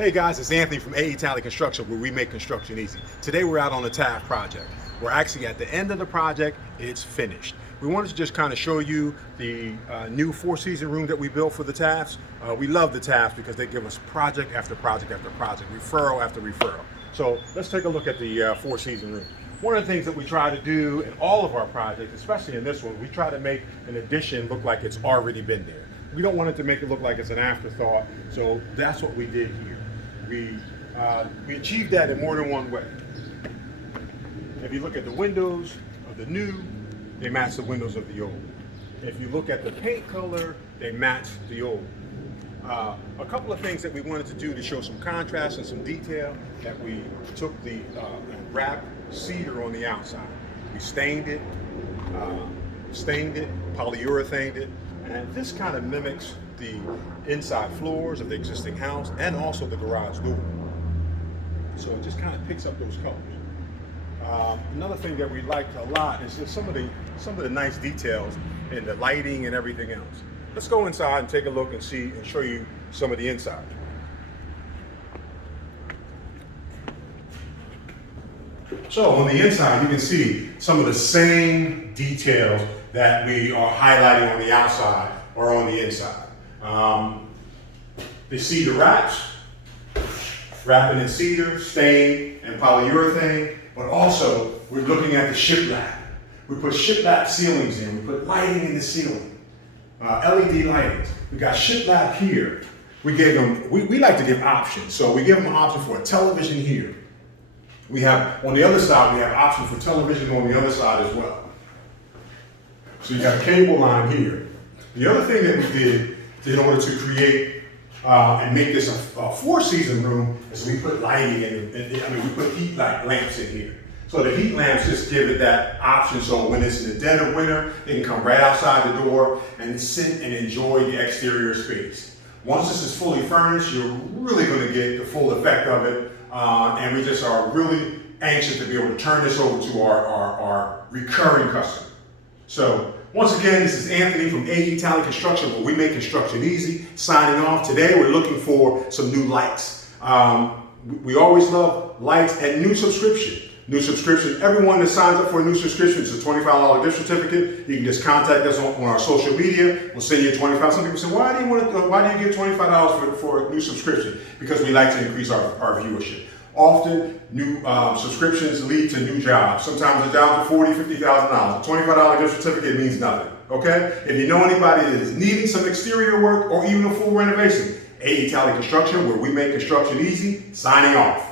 Hey guys, it's Anthony from Talley Construction, where we make construction easy. Today we're out on the Taff project. We're actually at the end of the project. It's finished. We wanted to just kind of show you the new four-season room that we built for the Taffs. We love the Taffs because they give us project after project after project, referral after referral. So let's take a look at the four-season room. One of the things that we try to do in all of our projects, especially in this one, we try to make an addition look like it's already been there. We don't want it to make it look like it's an afterthought, so that's what we did here. We achieved that in more than one way. If you look at the windows of the new, they match the windows of the old. If you look at the paint color, they match the old. A couple of things that we wanted to do to show some contrast and some detail, that we took the wrapped cedar on the outside. We stained it, polyurethaned it, and this kind of mimics the inside floors of the existing house and also the garage door. So it just kind of picks up those colors. Another thing that we liked a lot is just some of the nice details in the lighting and everything else. Let's go inside and take a look and see and show you some of the inside. So on the inside, you can see some of the same details that we are highlighting on the outside or on the inside. The cedar wraps, wrapping in cedar, stain, and polyurethane, but also we're looking at the shiplap. We put shiplap ceilings in, we put lighting in the ceiling, LED lighting. We got shiplap here. We gave them, we like to give options, so we give them an option for a television here. We have, on the other side, we have options for television on the other side as well. So you got a cable line here. The other thing that we did in order to create and make this a four-season room is we put lighting in, we put heat lamps in here. So the heat lamps just give it that option, so when it's in the dead of winter, they can come right outside the door and sit and enjoy the exterior space. Once this is fully furnished, you're really going to get the full effect of it, and we just are really anxious to be able to turn this over to our recurring customer. So once again, this is Anthony from Talley Construction, where we make construction easy. Signing off. Today we're looking for some new lights. We always love lights and new subscription. New subscription. Everyone that signs up for a new subscription is a $25 gift certificate. You can just contact us on our social media. We'll send you $25. Some people say, why do you give $25 for a new subscription? Because we like to increase our viewership. Often, new subscriptions lead to new jobs. Sometimes the jobs are $40,000, $50,000. A $25 gift certificate means nothing, okay? If you know anybody that is needing some exterior work or even a full renovation, Talley Construction, where we make construction easy, signing off.